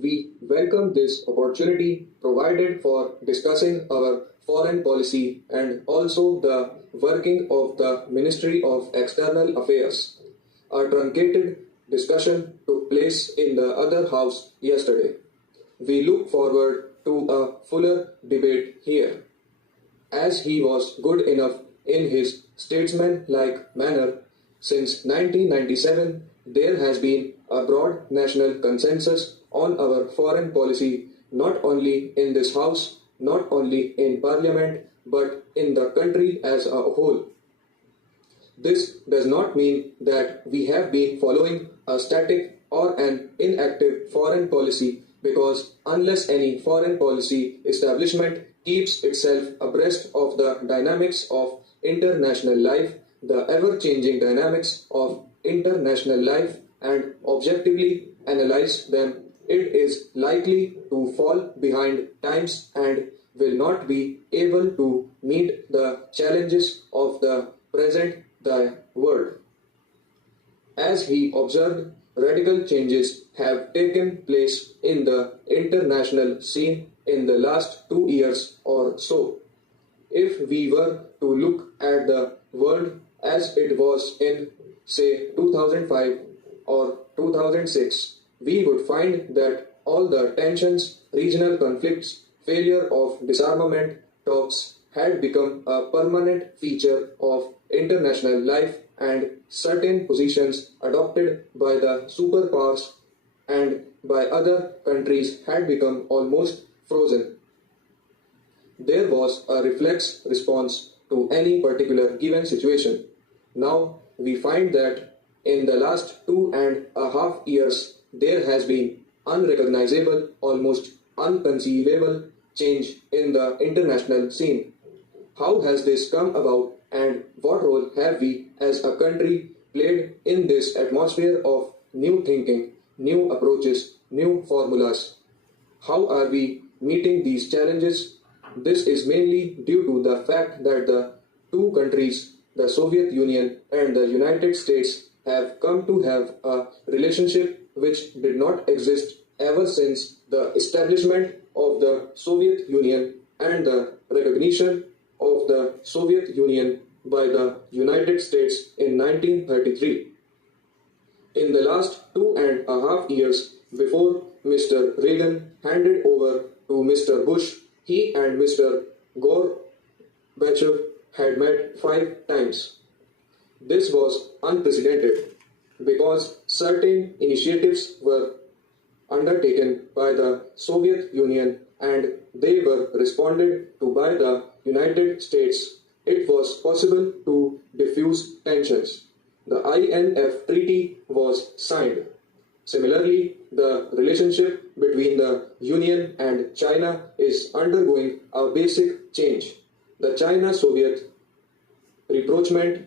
We welcome this opportunity provided for discussing our foreign policy and also the working of the Ministry of External Affairs. A truncated discussion took place in the other house yesterday. We look forward to a fuller debate here. As he was good enough in his statesman-like manner, since 1997 there has been a broad national consensus on our foreign policy not only in this house, not only in parliament, but in the country as a whole. This does not mean that we have been following a static or an inactive foreign policy because unless any foreign policy establishment keeps itself abreast of the dynamics of international life, the ever-changing dynamics of international life and objectively analyze them, it is likely to fall behind times and will not be able to meet the challenges of the present the world. As he observed, radical changes have taken place in the international scene in the last 2 years or so. If we were to look at the world as it was in, say, 2005 or 2006, we would find that all the tensions, regional conflicts, failure of disarmament talks had become a permanent feature of international life and certain positions adopted by the superpowers and by other countries had become almost frozen. There was a reflex response to any particular given situation. Now we find that in the last 2.5 years there has been unrecognizable, almost unconceivable change in the international scene. How has this come about and what role have we as a country played in this atmosphere of new thinking, new approaches, new formulas? How are we meeting these challenges? This is mainly due to the fact that the two countries, the Soviet Union and the United States, have come to have a relationship which did not exist ever since the establishment of the Soviet Union and the recognition of the Soviet Union by the United States in 1933. In the last 2.5 years before Mr. Reagan handed over to Mr. Bush, he and Mr. Gorbachev had met 5 times. This was unprecedented because certain initiatives were undertaken by the Soviet Union and they were responded to by the United States. It was possible to diffuse tensions. The INF Treaty was signed. Similarly, the relationship between the Union and China is undergoing a basic change. The China-Soviet rapprochement